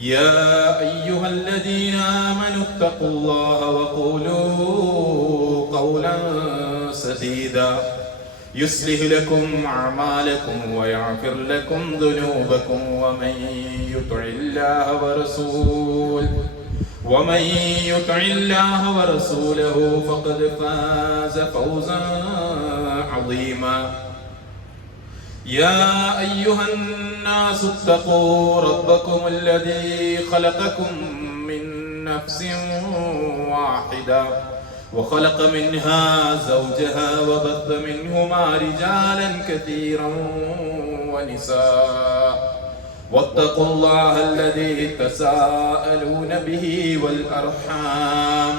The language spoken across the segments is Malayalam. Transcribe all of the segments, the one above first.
يا أيها الذين آمنوا اتقوا الله وقولوا قولا سديدا يصلح لكم أعمالكم ويغفر لكم ذنوبكم ومن يطع الله ورسوله فقد فاز فوزا عظيما يا أيها الناس اتقوا ربكم الذي خلقكم من نفس واحدة وخلق منها زوجها وبث منهما رجالا كثيرا ونساء واتقوا الله الذي تساءلون به والأرحام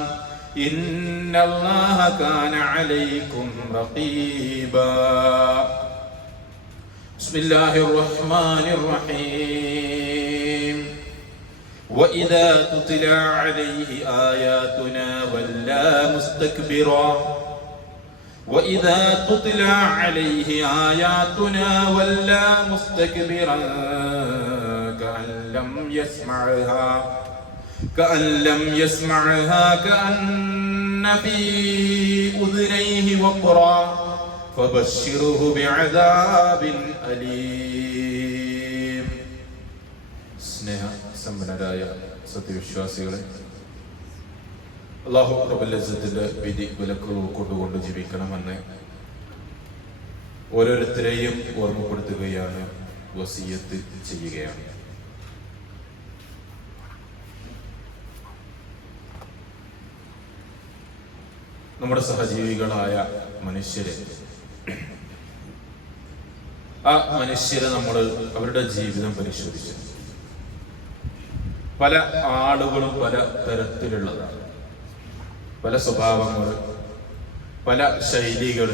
إن الله كان عليكم رقيبا بسم الله الرحمن الرحيم وإذا تتلى عليه آياتنا ولا مستكبرا كأن لم يسمعها كأن في أذنيه وقرا فبشره بعذاب أليم. സ്നേഹ സമ്പന്നരായ സത്യവിശ്വാസികളെ, അല്ലാഹു റബ്ബുൽ ഇസ്സത്തിന്റെ വിധി വിലക്കുകൾ കൊണ്ടുകൊണ്ട് ജീവിക്കണമെന്ന് ഓരോരുത്തരെയും ഓർമ്മപ്പെടുത്തുകയാണ്, വസിയത്ത് ചെയ്യുകയാണ്. നമ്മുടെ സഹജീവികളായ മനുഷ്യരെ, ആ മനുഷ്യരെ നമ്മൾ അവരുടെ ജീവിതം പരിശോധിച്ചു. പല ആളുകളും പല തരത്തിലുള്ളതാണ്, പല സ്വഭാവങ്ങൾ, പല ശൈലികൾ,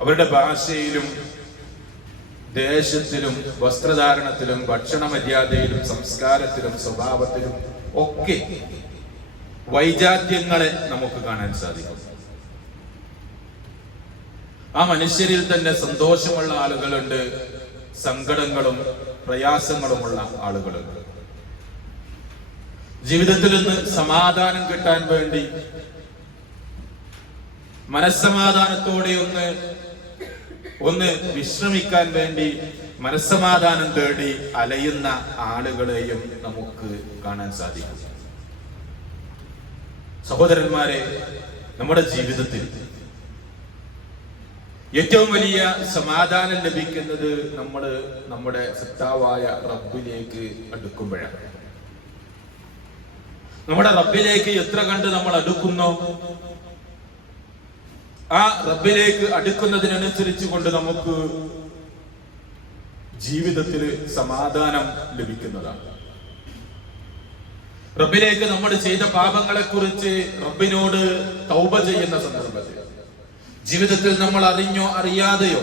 അവരുടെ ഭാഷയിലും ദേശത്തിലും വസ്ത്രധാരണത്തിലും ഭക്ഷണ മര്യാദയിലും സംസ്കാരത്തിലും സ്വഭാവത്തിലും ഒക്കെ വൈജാത്യങ്ങളെ നമുക്ക് കാണാൻ സാധിക്കും. ആ മനുഷ്യരിൽ തന്നെ സന്തോഷമുള്ള ആളുകളുണ്ട്, സങ്കടങ്ങളും പ്രയാസങ്ങളുമുള്ള ആളുകളുണ്ട്. ജീവിതത്തിൽ നിന്ന് സമാധാനം കിട്ടാൻ വേണ്ടി, മനസ്സമാധാനത്തോടെ ഒന്ന് വിശ്രമിക്കാൻ വേണ്ടി മനസ്സമാധാനം തേടി അലയുന്ന ആളുകളെയും നമുക്ക് കാണാൻ സാധിക്കും. സഹോദരന്മാരെ, നമ്മുടെ ജീവിതത്തിൽ ഏറ്റവും വലിയ സമാധാനം ലഭിക്കുന്നത് നമ്മുടെ സത്താവായ റബ്ബിലേക്ക് അടുക്കുമ്പോഴാണ്. നമ്മുടെ റബ്ബിലേക്ക് എത്ര കണ്ട് നമ്മൾ അടുക്കുന്നോ, ആ റബ്ബിലേക്ക് അടുക്കുന്നതിനനുസരിച്ച് കൊണ്ട് നമുക്ക് ജീവിതത്തിൽ സമാധാനം ലഭിക്കുന്നതാണ്. റബ്ബിലേക്ക് നമ്മൾ ചെയ്ത പാപങ്ങളെ കുറിച്ച് റബ്ബിനോട് തൗബ ചെയ്യുന്ന സന്ദർഭത്തിൽ, ജീവിതത്തിൽ നമ്മൾ അറിഞ്ഞോ അറിയാതെയോ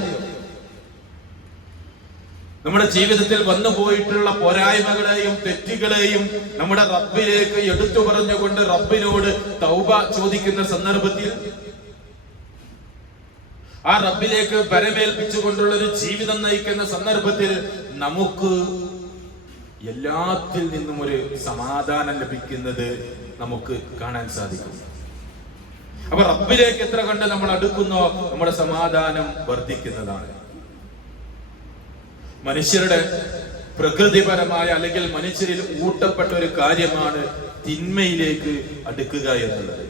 നമ്മുടെ ജീവിതത്തിൽ വന്നു പോയിട്ടുള്ള പോരായ്മകളെയും തെറ്റുകളെയും നമ്മുടെ റബ്ബിലേക്ക് എടുത്തു പറഞ്ഞുകൊണ്ട് റബ്ബിനോട് തൗബ ചോദിക്കുന്ന സന്ദർഭത്തിൽ, ആ റബ്ബിലേക്ക് പരമേൽപ്പിച്ചുകൊണ്ടുള്ള ഒരു ജീവിതം നയിക്കുന്ന സന്ദർഭത്തിൽ നമുക്ക് എല്ലാത്തിൽ നിന്നും ഒരു സമാധാനം ലഭിക്കുന്നത് നമുക്ക് കാണാൻ സാധിക്കും. അപ്പൊ റബ്ബിലേക്ക് എത്ര കണ്ട് നമ്മൾ അടുക്കുന്നോ നമ്മുടെ സമാധാനം വർദ്ധിക്കുന്നതാണ്. മനുഷ്യരുടെ പ്രകൃതിപരമായ അല്ലെങ്കിൽ മനുഷ്യരിൽ ഊട്ടപ്പെട്ട ഒരു കാര്യമാണ് തിന്മയിലേക്ക് അടുക്കുക എന്നുള്ളത്.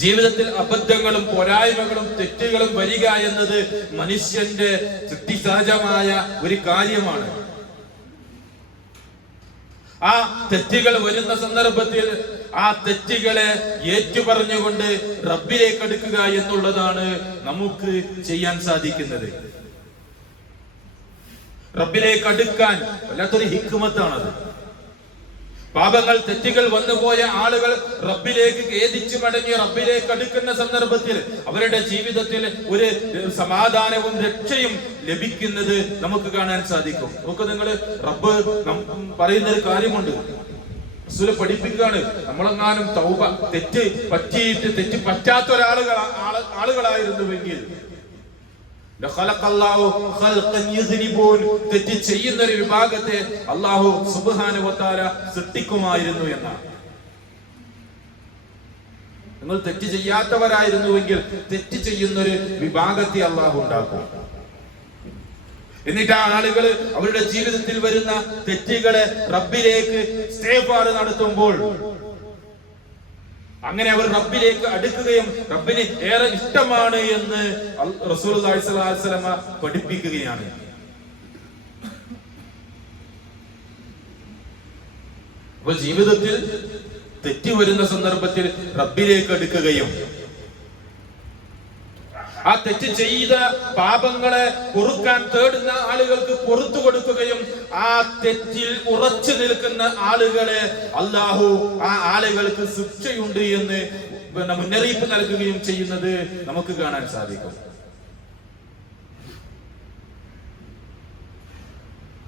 ജീവിതത്തിൽ അബദ്ധങ്ങളും പോരായ്മകളും തെറ്റുകളും വരിക എന്നത് മനുഷ്യന്റെ സൃഷ്ടിസഹജമായ ഒരു കാര്യമാണ്. ആ തെറ്റുകൾ വരുന്ന സന്ദർഭത്തിൽ ആ തെറ്റുകളെ ഏറ്റുപറഞ്ഞുകൊണ്ട് റബ്ബിലേക്ക് അടുക്കുക എന്നുള്ളതാണ് നമുക്ക് ചെയ്യാൻ സാധിക്കുന്നത്. റബ്ബിലേക്ക് അടുക്കാൻ വല്ലാത്തൊരു ഹിക്മത്താണത്. പാപങ്ങൾ തെറ്റുകൾ വന്നുപോയ ആളുകൾ റബ്ബിലേക്ക് ഖേദിച്ചു മടങ്ങി റബ്ബിലേക്ക് അടുക്കുന്ന സന്ദർഭത്തിൽ അവരുടെ ജീവിതത്തിൽ ഒരു സമാധാനവും രക്ഷയും ലഭിക്കുന്നത് നമുക്ക് കാണാൻ സാധിക്കും. നമുക്ക് നിങ്ങൾ റബ്ബ് പറയുന്ന ഒരു കാര്യമുണ്ട്, റസൂല് പഠിപ്പിക്കുകയാണ്. നമ്മളെങ്ങാനും തൗബ തെറ്റ് പറ്റാത്ത ആളുകളായിരുന്നുവെങ്കിൽ തെറ്റ് ചെയ്യുന്ന ഒരു വിഭാഗത്തെ അല്ലാഹു സുബ്ഹാനഹു വ തആല സൃഷ്ടിക്കുമായിരുന്നു എന്നാണ്. നിങ്ങൾ തെറ്റ് ചെയ്യാത്തവരായിരുന്നുവെങ്കിൽ തെറ്റ് ചെയ്യുന്ന ഒരു വിഭാഗത്തെ അല്ലാഹു ഉണ്ടാക്കും. എന്നിട്ട് ആ ആളുകൾ അവരുടെ ജീവിതത്തിൽ വരുന്ന തെറ്റുകളെ റബ്ബിലേക്ക് ഇസ്തിഗ്ഫാർ നടത്തുമ്പോൾ അങ്ങനെ അവർ റബ്ബിലേക്ക് അടുക്കുകയും റബ്ബിന് ഏറെ ഇഷ്ടമാണ് എന്ന് റസൂലുള്ളാഹി സ്വല്ലല്ലാഹു അലൈഹി വസല്ലം പഠിപ്പിക്കുകയാണ്. അപ്പോൾ ജീവിതത്തിൽ തെറ്റ് വരുന്ന സന്ദർഭത്തിൽ റബ്ബിലേക്ക് അടുക്കുകയും ആ തെറ്റ് ചെയ്ത പാപങ്ങളെ പൊറുക്കാൻ തേടുന്ന ആളുകൾക്ക് പൊറുത്തു കൊടുക്കുകയും ആ തെറ്റിൽ ഉറച്ചു നിൽക്കുന്ന ആളുകളെ അല്ലാഹു ആ ആളുകൾക്ക് ശിക്ഷയുണ്ട് എന്ന് മുന്നറിയിപ്പ് നൽകുകയും ചെയ്യുന്നത് നമുക്ക് കാണാൻ സാധിക്കും.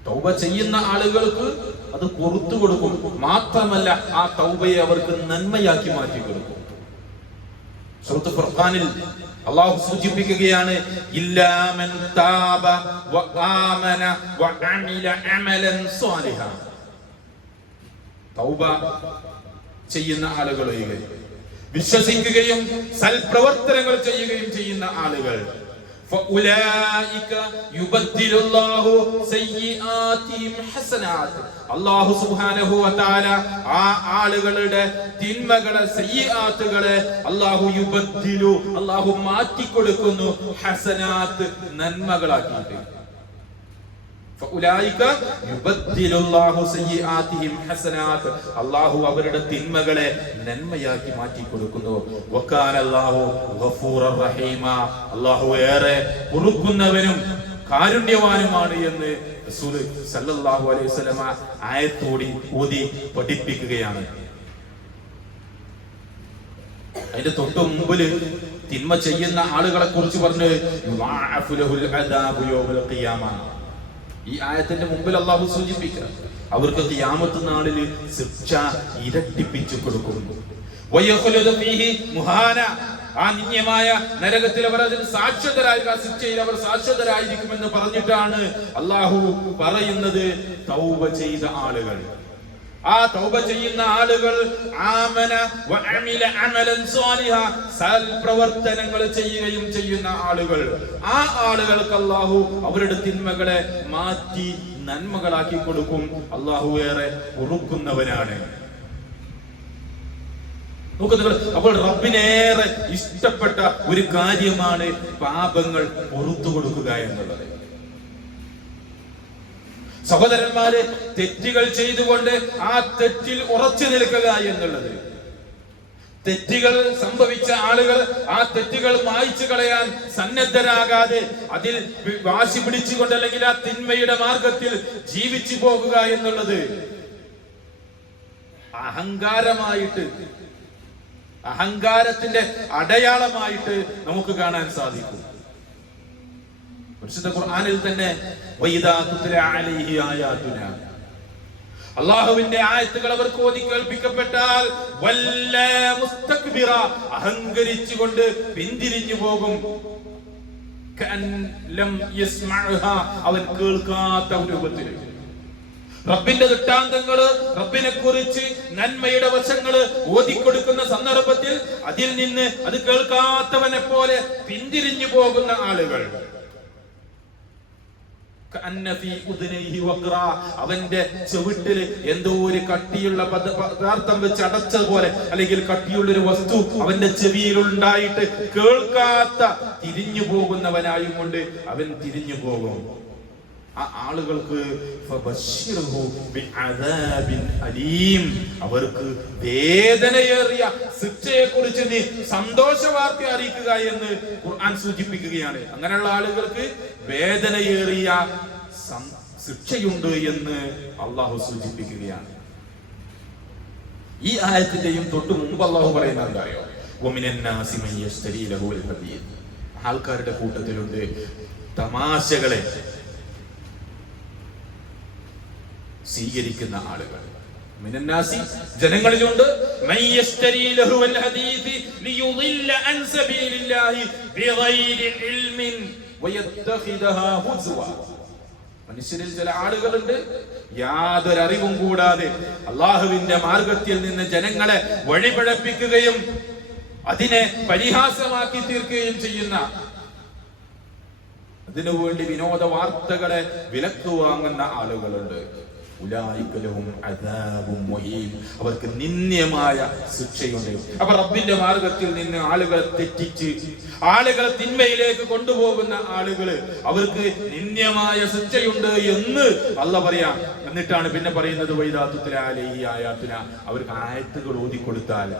തൗബ ചെയ്യുന്ന ആളുകൾക്ക് അത് പൊറുത്തു കൊടുക്കും. മാത്രമല്ല ആ തൗബയെ അവർക്ക് നന്മയാക്കി മാറ്റി കൊടുക്കും. സൂറത്ത് ഫുർഖാനിൽ അല്ലാഹു സൂചിപ്പിക്കുകയാണ്, ഇല്ലാ മൻ താബ വ ആമന വ അമില അമലൻ സ്വാലിഹാ. തൗബ ചെയ്യുന്ന ആളുകൾ, വിശ്വസിക്കുകയും സൽപ്രവർത്തനങ്ങൾ ചെയ്യുകയും ചെയ്യുന്ന ആളുകൾ, فأولئك يبدل الله سيئاتهم حسنات. അല്ലാഹു സുബ്ഹാനഹു വ തആല ആ ആളുകളുടെ തിന്മകളെ, സയ്യിആത്തുകളെ അല്ലാഹു യുബദ്ദിലു, അല്ലാഹു മാറ്റി കൊടുക്കുന്നു, ഹസനാത്ത് നന്മകളാക്കിയിട്ട്. ഫഉലൈക യുബദ്ദിലുല്ലാഹു സയ്യിആതിഹിം ഹസനാത്ത്. അല്ലാഹു അവരുടെ തിന്മകളെ നന്മയാക്കി മാറ്റി കൊടുക്കുന്നു. വകാനല്ലാഹു ഗഫൂറർ റഹീമ. അല്ലാഹു ഏറെ പൊറുക്കുന്നവനും കാരുണ്യവാനുമാണ് എന്ന് റസൂൽ സല്ലല്ലാഹു അലൈഹി വസല്ലമ ആയത്തോടി ഓതി പഠിപ്പിക്കുകയാണ്. അതിന്റെ തൊട്ട് മുമ്പിൽ തിന്മ ചെയ്യുന്ന ആളുകളെ കുറിച്ച് പറഞ്ഞു, യുദാഅഫു ലഹുൽ അദാബു യൗമൽ ഖിയാമ. ഈ ആയത്തിന്റെ മുമ്പിൽ അല്ലാഹു സൂചിപ്പിക്കുക, അവർക്ക് ഖിയാമത്ത് നാളിൽ ശിക്ഷ ഇരട്ടിപ്പിച്ചു കൊടുക്കും. വയഖുലദു ഫീഹി മുഹാന. ആ നിന്യമായ നരകത്തിൽ അവർ അതിൽ സാക്ഷരരായിരിക്കും, ആ ശിക്ഷയിൽ അവർ സാക്ഷരരായിരിക്കുമെന്ന് പറഞ്ഞിട്ടാണ് അല്ലാഹു പറയുന്നത് തൗബ ചെയ്ത ആളുകൾ. ആ തൗബ ചെയ്യുന്ന ആളുകൾ ആമന വ അമില അമലൻ സ്വാലിഹ, സൽപ്രവർത്തനങ്ങൾ ചെയ്യുകയും ചെയ്യുന്ന ആളുകൾ, ആ ആളുകൾക്ക് അല്ലാഹു അവരുടെ തിന്മകളെ മാറ്റി നന്മകളാക്കി കൊടുക്കും. അല്ലാഹു ഏറെ പൊറുക്കുന്നവനാണ്. അപ്പോൾ റബ്ബിനേറെ ഇഷ്ടപ്പെട്ട ഒരു കാര്യമാണ് പാപങ്ങൾ പൊറുത്തു കൊടുക്കുക എന്നുള്ളത്. സഹോദരന്മാരെ, തെറ്റുകൾ ചെയ്തുകൊണ്ട് ആ തെറ്റിൽ ഉറച്ചു നിൽക്കുക എന്നുള്ളത്, തെറ്റുകൾ സംഭവിച്ച ആളുകൾ ആ തെറ്റുകൾ മായ്ച്ചു കളയാൻ സന്നദ്ധരാകാതെ അതിൽ വാശി പിടിച്ചുകൊണ്ട് അല്ലെങ്കിൽ ആ തിന്മയുടെ മാർഗത്തിൽ ജീവിച്ചു പോകുക എന്നുള്ളത് അഹങ്കാരത്തിന്റെ അടയാളമായിട്ട് നമുക്ക് കാണാൻ സാധിക്കും. പരിശുദ്ധ ഖുർആനിൽ തന്നെ വൈദാ തുത്ല അലൈഹി ആയാതുനാ, അല്ലാഹുവിന്റെ ആയത്തുകൾ അവർക്ക് ഓതി കേൾപ്പിക്കപ്പെട്ടാൽ വല്ല മുസ്തക്ബിറ, അഹങ്കരിച്ചുകൊണ്ട് പിന്തിരിഞ്ഞു പോകും. കഅൻ ലം യസ്മഅഹാ, അവൻ കേൾക്കാത്ത രൂപത്തിൽ. റബ്ബിന്റെ ദൃഷ്ടാന്തങ്ങള്, റബ്ബിനെ കുറിച്ച് നന്മയുടെ വശങ്ങള് ഓതിക്കൊടുക്കുന്ന സന്ദർഭത്തിൽ അതിൽ നിന്ന് അത് കേൾക്കാത്തവനെ പോലെ പിന്തിരിഞ്ഞു പോകുന്ന ആളുകൾ. അവന്റെ ചെവിട്ടിൽ എന്തോ ഒരു കട്ടിയുള്ള പദാർത്ഥം വെച്ച് അടച്ചതുപോലെ, അല്ലെങ്കിൽ കട്ടിയുള്ള ഒരു വസ്തു അവന്റെ ചെവിയിൽ ഉണ്ടായിട്ട് കേൾക്കാത്ത തിരിഞ്ഞു പോകുന്നവനായും കൊണ്ട് അവൻ തിരിഞ്ഞു പോകും. ആ ആളുകൾക്ക് അവർക്ക് വേദനയേറിയ ശിക്ഷയെ കുറിച്ച് നീ സന്തോഷ വാർത്ത അറിയിക്കുക എന്ന് ഖുർആൻ സൂചിപ്പിക്കുകയാണ്. അങ്ങനെയുള്ള ആളുകൾക്ക് വേദനയേറിയ ശിക്ഷയുണ്ട് എന്ന് അള്ളാഹു സൂചിപ്പിക്കുകയാണ്. ഈ ആയത്തിന്റെയും തൊട്ട് മുമ്പ് അള്ളാഹു പറയുന്നത് എന്തായോ, ആൾക്കാരുടെ കൂട്ടത്തിലുണ്ട് തമാശകളെ സ്വീകരിക്കുന്ന ആളുകൾ. മിനന്നാസി, ജനങ്ങളിലുണ്ട്, മയ്യസ്തരി ലഹുവൽ ഹദീസ് ലിയുദില്ല അൻ സബീലില്ലാഹി ബിഗൈരി ഇൽമിൻ. വയത്തഖിദഹാ ഹുസ്വ. മനുഷ്യരിൽ ചില ആളുകളുണ്ട് യാതൊരു അറിവും കൂടാതെ അള്ളാഹുവിന്റെ മാർഗത്തിൽ നിന്ന് ജനങ്ങളെ വഴിപഴപ്പിക്കുകയും അതിനെ പരിഹാസമാക്കി തീർക്കുകയും ചെയ്യുന്ന, അതിനുവേണ്ടി വിനോദ വാർത്തകളെ വിലക്ക് വാങ്ങുന്ന ആളുകളുണ്ട്. ഉലൈക ലഹും അദാബും മുഹീൻ, അവർക്ക് നിന്ദ്യമായ ശിക്ഷയുണ്ട്. അപ്പൊ റബ്ബിന്റെ മാർഗത്തിൽ നിന്ന് ആളുകളെ തെറ്റിച്ച് ആളുകളെ തിന്മയിലേക്ക് കൊണ്ടുപോകുന്ന ആളുകള് അവർക്ക് നിന്ദ്യമായ ശിക്ഷയുണ്ട് എന്ന് അല്ലാഹ് പറയാം. എന്നിട്ടാണ് പിന്നെ പറയുന്നത് വൈദാ തുത്ലാ അലൈഹി ആയാതുനാ, അവർക്ക് ആയത്തുകൾ ഓതിക്കൊടുത്താൽ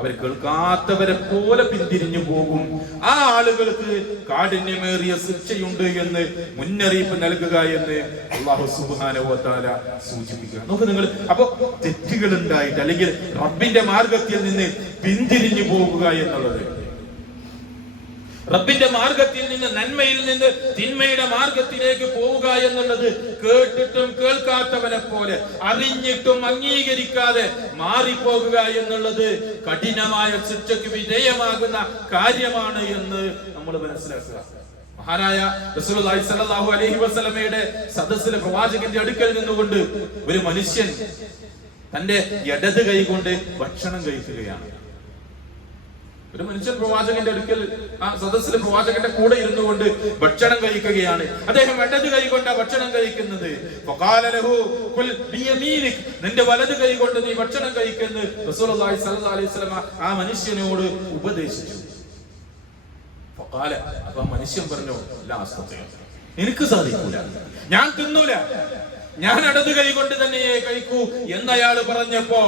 അവർ കേൾക്കാത്തവരെ പോലെ പിന്തിരിഞ്ഞു പോകും. ആ ആളുകൾക്ക് കാഠിന്യമേറിയ ശിക്ഷയുണ്ട് എന്ന് മുന്നറിയിപ്പ് നൽകുക എന്ന് അല്ലാഹു സുബ്ഹാനഹു വ തആല സൂചിപ്പിക്കുക. നോക്ക് നിങ്ങൾ, അപ്പൊ തെറ്റുകൾ ഉണ്ടായിട്ട് അല്ലെങ്കിൽ റബ്ബിന്റെ മാർഗത്തിൽ നിന്ന് പിന്തിരിഞ്ഞു പോകുക എന്നുള്ളത്, റബ്ബിന്റെ മാർഗത്തിൽ നിന്ന് നന്മയിൽ നിന്ന് തിന്മയുടെ മാർഗത്തിലേക്ക് പോവുക എന്നുള്ളത് കേട്ടിട്ടും കേൾക്കാത്തവനെ പോലെ അറിഞ്ഞിട്ടും അംഗീകരിക്കാതെ മാറിപ്പോകുക എന്നുള്ളത് കഠിനമായ ശിക്ഷയ്ക്ക് വിധേയമാകുന്ന കാര്യമാണ് എന്ന് നമ്മൾ മനസ്സിലാക്കുക. മഹാനായ റസൂലുള്ളാഹി സ്വല്ലല്ലാഹു അലൈഹി വസല്ലമയുടെ സദസ്സിലെ പ്രവാചകന്റെ അടുക്കൽ നിന്നുകൊണ്ട് ഒരു മനുഷ്യൻ തന്റെ ഇടത് കൈ കൊണ്ട് ഭക്ഷണം കഴിക്കുകയാണ്. ഒരു മനുഷ്യൻ പ്രവാചകന്റെ അടുക്കൽ ആ സദസ്സിലെ പ്രവാചകന്റെ കൂടെ ഇരുന്നു കൊണ്ട് ഭക്ഷണം കഴിക്കുകയാണ്. അദ്ദേഹം ഇടത് കൈ കൊണ്ടാ ഭക്ഷണം കഴിക്കുന്നത്. ഫഖാല ലഹു ഖുൽ ബിയമീനിക്, നിന്റെ വലത് കൈ കൊണ്ട് നീ ഭക്ഷണം കഴിക്കുന്നു റസൂലുള്ളാഹി സ്വല്ലല്ലാഹു അലൈഹി വസല്ലം ആ മനുഷ്യനോട് ഉപദേശിച്ചു. ഫഖാല, അപ്പോൾ മനുഷ്യൻ പറഞ്ഞു ലാ അസ്തതിഉ, എനിക്ക് സാധിക്കൂല, ഞാൻ തിന്നൂല, ഞാൻ ഇടത് കൈ കൊണ്ട് തന്നെ കഴിക്കൂ എന്നയാൾ പറഞ്ഞപ്പോ,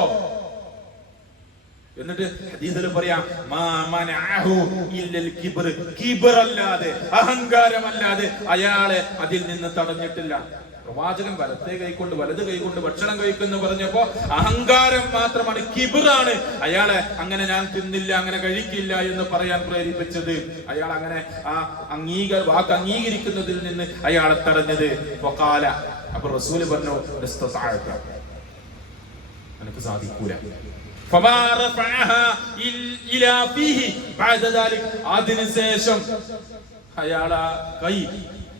എന്നിട്ട് ഹദീസിൽ പറയാം മാ മനഅഹു ഇല്ലൽ കിബ്ർ, കിബ്റല്ലാതെ അഹങ്കാരമല്ലാതെ അയാളെ അതിൽ നിന്ന് തടഞ്ഞിട്ടില്ല. പ്രവാചകൻ വലത്തെ കൈകൊണ്ട് വലത് കൈകൊണ്ട് ഭക്ഷണം കഴിക്കുന്നു പറഞ്ഞപ്പോ അഹങ്കാരം മാത്രമാണ്, കിബ്റാണ് അയാളെ അങ്ങനെ ഞാൻ തിന്നില്ല അങ്ങനെ കഴിക്കില്ല എന്ന് പറയാൻ പ്രേരിപ്പിച്ചത്. അയാൾ അങ്ങനെ ആ വാക്ക് അംഗീകരിക്കുന്നതിൽ നിന്ന് അയാളെ തടഞ്ഞത്. ഫഖാല, അപ്പൊ റസൂല് പറഞ്ഞു എനിക്ക് സാധിക്കൂല. അതിനുശേഷം അയാൾ ആ കൈ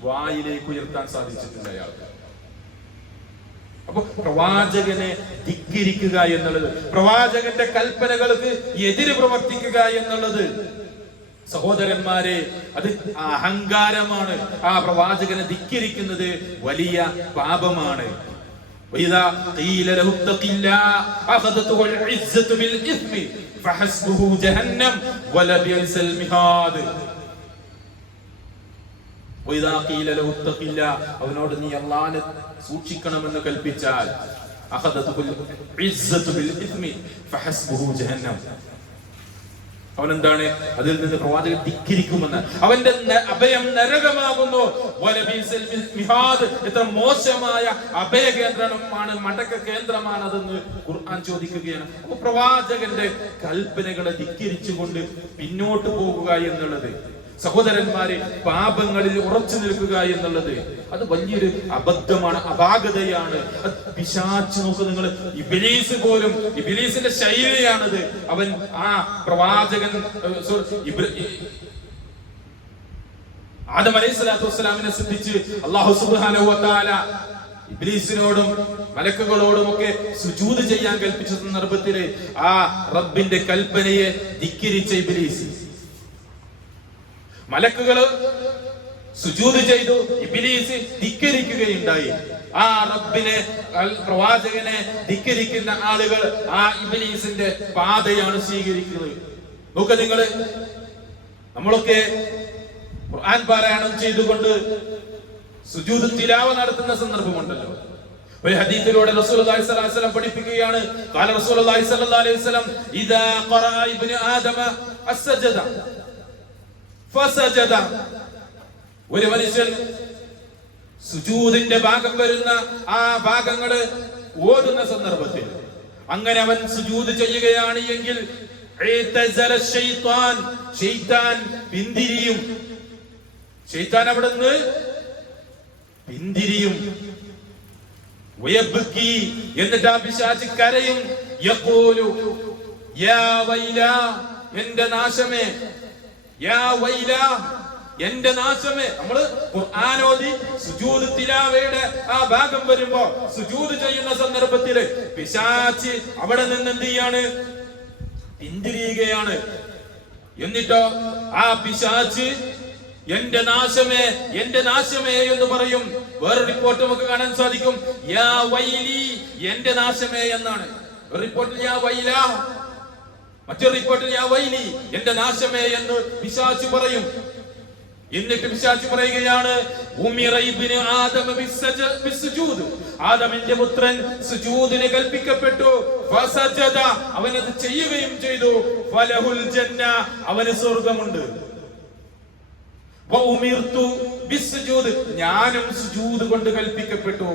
വായിലേക്ക് ഉയർത്താൻ സാധിച്ചിട്ടില്ല അയാൾക്ക്. അപ്പൊ പ്രവാചകനെ ധിക്കരിക്കുക എന്നുള്ളത്, പ്രവാചകന്റെ കൽപ്പനകൾക്ക് എതിര് പ്രവർത്തിക്കുക എന്നുള്ളത്, സഹോദരന്മാരെ, അത് അഹങ്കാരമാണ്. ആ പ്രവാചകനെ ധിക്കരിക്കുന്നത് വലിയ പാപമാണ്. وإذا قيل له اتق الله أخذته العزة بالإثم فحسبه جهنم ولبئس المهاد. وإذا قيل له اتق الله, അവനോട് നീ അല്ലാഹുവിനെ സൂക്ഷിക്കണമെന്ന് കൽപ്പിച്ചാൽ أخذته العزة بالإثم فحسبه جهنم, അവനെന്താണ് അതിൽ നിന്ന് പ്രവാചകൻ ധിക്കരിക്കുമെന്ന്, അവന്റെ അഭയം നരകമാകുന്നു. എത്ര മോശമായ അഭയ കേന്ദ്രമാണ്, മടക്ക കേന്ദ്രമാണ് അതെന്ന് ഖുർആൻ ചോദിക്കുകയാണ്. അപ്പൊ പ്രവാചകന്റെ കൽപ്പനകളെ ധിക്കരിച്ചുകൊണ്ട് പിന്നോട്ട് പോകുക എന്നുള്ളത്, സഹോദരന്മാരെ, പാപങ്ങളിൽ ഉറച്ചു നിൽക്കുക എന്നുള്ളത് അത് വലിയൊരു അബദ്ധമാണ്, അപാകതയാണ്. പിശാച്, നോക്ക് നിങ്ങൾ, ഇബ്ലീസ് പോലും, ഇബ്ലീസിന്റെ ശൈലിയാണത്. അവൻ ആ പ്രവാചകൻ ആദം അലൈഹിസ്സലാത്തു വസ്സലാമിനെ സൃഷ്ടിച്ച് അല്ലാഹു സുബ്ഹാനഹു വ തആല ഇബ്ലീസിനോടും മലക്കുകളോടും ഒക്കെ സുജൂദ് ചെയ്യാൻ കൽപ്പിച്ച സന്ദർഭത്തിൽ ആ റബ്ബിന്റെ കൽപ്പനയെ ധിക്കരിച്ച ഇബ്ലീസ്, മലക്കുകള് സുജൂദ് ചെയ്തു, ഇബ്ലീസ് ധിക്കരിക്കുകയുണ്ടായി. ആ റബ്ബിനെ, പ്രവാചകനെ ധിക്കരിക്കുന്ന ആളുകൾ ആ ഇബ്ലീസിന്റെ പാതയാണ് സ്വീകരിക്കുന്നത്. നോക്ക് നിങ്ങള്, നമ്മളൊക്കെ ഖുർആൻ പാരായണം ചെയ്തുകൊണ്ട് സുജൂദ് തിലാവ നടത്തുന്ന സന്ദർഭമുണ്ടല്ലോ. ഒരു ഹദീസിലൂടെ റസൂലുള്ളാഹി സ്വല്ലല്ലാഹു അലൈഹി വസല്ലം പഠിപ്പിക്കുകയാണ്. ഖാല റസൂലുള്ളാഹി സ്വല്ലല്ലാഹു അലൈഹി വസല്ലം ഇദാ ഖറഅ ഇബ്നു ആദമ അസ്സജദ ഫസജദ, ഒരു മനുഷ്യൻ സുജൂദിന്റെ ഭാഗം വരുന്ന ആ ഭാഗങ്ങള് ഓതുന്ന സന്ദർഭത്തിൽ അങ്ങനെ അവൻ സുജൂദ് ചെയ്യുകയാണ് എങ്കിൽ ശൈത്താൻ പിന്തിരിയും, ശൈത്താൻ അവിടുന്ന് പിന്തിരിയും. എന്നിട്ട് ആ പിശാച് കരയും, യഖൂലു യാ വൈലാ, എന്റെ നാശമേ, യാ വൈലാ, എന്റെ നാശമേ. നമ്മള് ഖുർആനോദി സുജൂദ് തിലാവയുടെ ആ ഭാഗം വരുമ്പോ സുജൂദ് ചെയ്യുന്ന സന്ദർഭത്തില് പിശാച് അവിടെ നിന്ന് എന്ത് ചെയ്യാണ്? പിന്തിരിയുകയാണ്. എന്നിട്ടോ ആ പിശാച് എന്റെ നാശമേ, എന്റെ നാശമേ എന്ന് പറയും. വേറെ റിപ്പോർട്ട് നമുക്ക് കാണാൻ സാധിക്കും, യാ വൈലി, എന്റെ നാശമേ എന്നാണ്. ഒരു റിപ്പോർട്ടിൽ യാ വൈല, മറ്റൊരു റിപ്പോർട്ടിൽ യാ വൈലി, എന്റെ നാശമേ എന്ന് പിശാച് പറയും. എന്നിട്ട് പിശാച് പറയുകയാണ്, ഉമിറ ഇബ്നു ആദമ ബിസ്സുജൂദ്, ആദമിന്റെ പുത്രൻ സുജൂദിന് കൽപ്പിക്കപ്പെട്ടു. ഫസജദ, അവനത് ചെയ്യുകയും ചെയ്തു. ഫലഹുൽ ജന്ന, അവന് സ്വർഗ്ഗമുണ്ട്. വഉമിർതു ബിസ്സുജൂദ്, ഞാനും സുജൂദ് കൊണ്ട് കൽപ്പിക്കപ്പെട്ടു.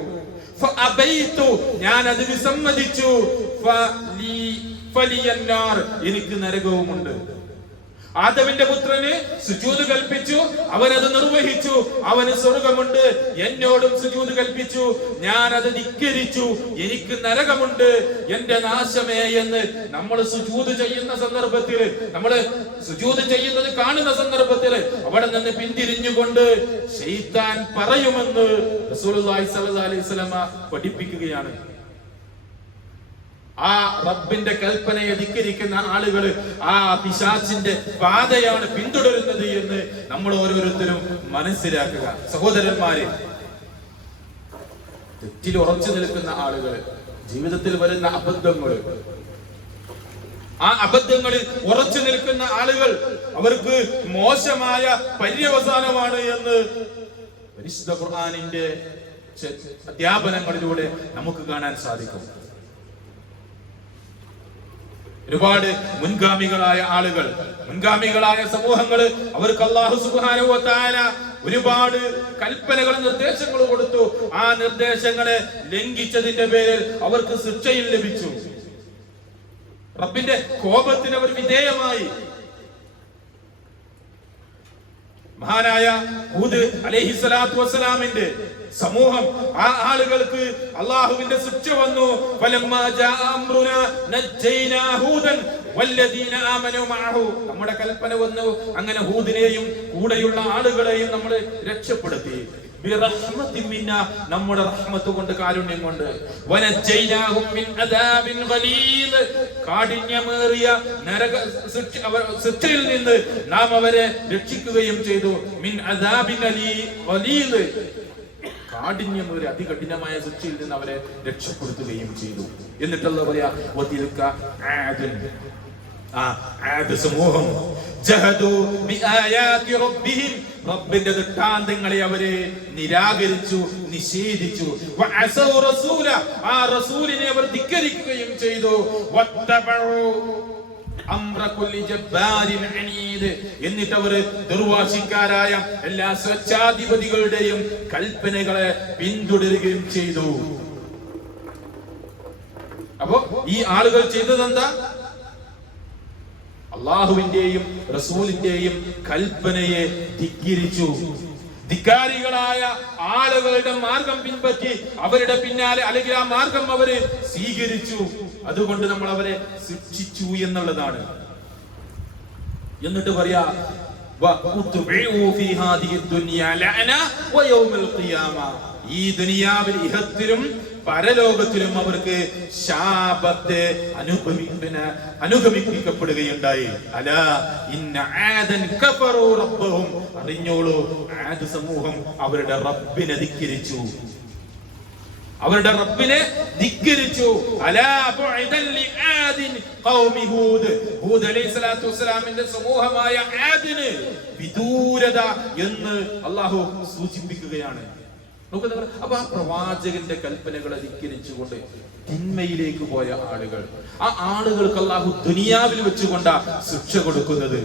ഫഅബൈതു, ഞാൻ അത് വിസമ്മതിച്ചു. ഫലിയന്നാർ, എനിക്ക് നരകവുമുണ്ട്. ആദമിന്റെ പുത്രന് സുജൂദ് കൽപ്പിച്ചു, അവനത് നിർവഹിച്ചു, അവന് സ്വർഗമുണ്ട്. എന്നോടും സുജൂദ് കൽപ്പിച്ചു, ഞാൻ അത് ധിക്കരിച്ചു, എനിക്ക് നരകമുണ്ട്. എന്റെ നാശമേ എന്ന് നമ്മൾ സുജൂദ് ചെയ്യുന്ന സന്ദർഭത്തിൽ, നമ്മള് സുജൂദ് ചെയ്യുന്നത് കാണുന്ന സന്ദർഭത്തിൽ അവിടെ നിന്ന് പിന്തിരിഞ്ഞുകൊണ്ട് ശൈത്താൻ പറയുമെന്ന് റസൂലുള്ളാഹി സ്വല്ലല്ലാഹു അലൈഹി വസല്ലം പഠിപ്പിക്കുകയാണ്. ആ റബ്ബിന്റെ കൽപ്പനയെ ധിക്കരിക്കുന്ന ആളുകൾ ആ പിശാചിന്റെ പാതയാണ് പിന്തുടരുന്നത് എന്ന് നമ്മൾ ഓരോരുത്തരും മനസ്സിലാക്കുക. സഹോദരന്മാരെ, തെറ്റിൽ ഉറച്ചു നിൽക്കുന്ന ആളുകൾ, ജീവിതത്തിൽ വരുന്ന അബദ്ധങ്ങൾ, ആ അബദ്ധങ്ങളിൽ ഉറച്ചു നിൽക്കുന്ന ആളുകൾ, അവർക്ക് മോശമായ പര്യവസാനമാണ് എന്ന് പരിശുദ്ധ ഖുർആനിന്റെ അധ്യാപനങ്ങളിലൂടെ നമുക്ക് കാണാൻ സാധിക്കും. ഒരുപാട് മുൻഗാമികളായ ആളുകൾ, മുൻഗാമികളായ സമൂഹങ്ങൾ, അവർക്ക് അല്ലാഹു സുബ്ഹാനഹു വ തആല ഒരുപാട് കൽപ്പനകളും നിർദ്ദേശങ്ങളും കൊടുത്തു. ആ നിർദ്ദേശങ്ങളെ ലംഘിച്ചതിന്റെ പേരിൽ അവർക്ക് ശിക്ഷയും ലഭിച്ചു. റബ്ബിന്റെ കോപത്തിന് അവർ വിധേയമായി. മഹാനായ ഹൂദ് അലൈഹിസ്സലാത്തു വസ്സലാമിന്റെ സമൂഹം, ആ ആളുകൾക്ക് അള്ളാഹുവിന്റെ ശിക്ഷ വന്നു. ഫലമ്മാ ജാ അംറുനാ നജ്ജൈനാ ഹൂദൻ വല്ലദീന ആമനൂ മഅഹു, നമ്മുടെ കൽപ്പന വന്നു, അങ്ങനെ ഹൂദിനെയും കൂടെയുള്ള ആളുകളെയും നമ്മൾ രക്ഷപ്പെടുത്തി. ബിറഹ്മത്തിൻ മിന്നാ, നമ്മുടെ റഹ്മത്ത് കൊണ്ട്, കാരുണ്യം കൊണ്ട്. വനജ്ജൈനാഹും മിൻ അദാബിൻ ഗലീദ്, കാഠിന്യമേറിയ നരക ശിക്ഷയിൽ നിന്ന് നാം അവരെ രക്ഷിക്കുകയും ചെയ്തു. മിൻ അദാബിൻ ഗലീദ്, കാഠിന്യമേറിയ അതികഠിനമായ ശിക്ഷയിൽ നിന്ന് അവരെ രക്ഷപ്പെടുത്തുകയും ചെയ്തു. എന്നിട്ടുള്ള പറയാ, വതിൽക ആദൻ, ആദ് സമൂഹം, ജഹദു ബിആയാതി റബ്ബിഹിം, റബ്ബിന്റെ ദൃഷ്ടാന്തങ്ങളെ അവരെ നിരാകരിച്ചു, നിഷേധിച്ചു. വഅസൗ റസൂല, ആ റസൂലിനെ അവർ ധിക്കരിക്കുകയും ചെയ്തു. വത്തബഉ അംറ കുല്ലി ജബ്ബാരിൻ അനീദ്, എന്നിട്ട് അവർ ദുർവാശിക്കാരായ എല്ലാ സ്വച്ഛാധിപതികളുടെയും കൽപ്പനകളെ പിന്തുടരുകയും ചെയ്തു. അപ്പോ ഈ ആളുകൾ ചെയ്തതെന്താ? അള്ളാഹുവിന്റെയും റസൂലിന്റെയും കൽപ്പനയെ ധിക്കരിച്ചു. ധിക്കാരികളായ ആളുകളുടെ മാർഗം പിൻപറ്റി അവരുടെ പിന്നാലെ, അല്ലെങ്കിൽ ആ മാർഗം അവര് സ്വീകരിച്ചു. അതുകൊണ്ട് നമ്മൾ അവരെ ശിക്ഷിച്ചു എന്നുള്ളതാണ്. എന്നിട്ട് പറയാ, ഈ ദുനിയാവിൽ ഇഹത്തിലും പരലോകത്തിലും അവർക്ക് ശാപത്തെ അനുഗമിക്കപ്പെടുകയുണ്ടായി. അലാ ഇന്ന ആദൻ കഫറു റബ്ബഹും, അറിഞ്ഞോളൂ, ആദ് സമൂഹം അവരുടെ റബ്ബിനെ ധിക്കരിച്ചു, അവരുടെ റബ്ബിനെ ധിക്കരിച്ചു. അലാ ബുഇദൻ ലിആദിൻ ഖൗമി ഹൂദ്, ഹൂദ് അലൈഹിസ്സലാത്തു വസ്സലാമിന്റെ സമൂഹമായ ആദിന് വിദൂരത എന്ന് അല്ലാഹു സൂചിപ്പിക്കുകയാണ്. അപ്പൊ ആ പ്രവാചകന്റെ കൽപ്പനകളെ ധിക്കരിച്ചുകൊണ്ട് തിന്മയിലേക്ക് പോയ ആളുകൾ, ആ ആളുകൾക്ക് അല്ലാഹു ദുനിയാവിൽ വെച്ചുകൊണ്ടാ ശിക്ഷ കൊടുക്കുന്നത്.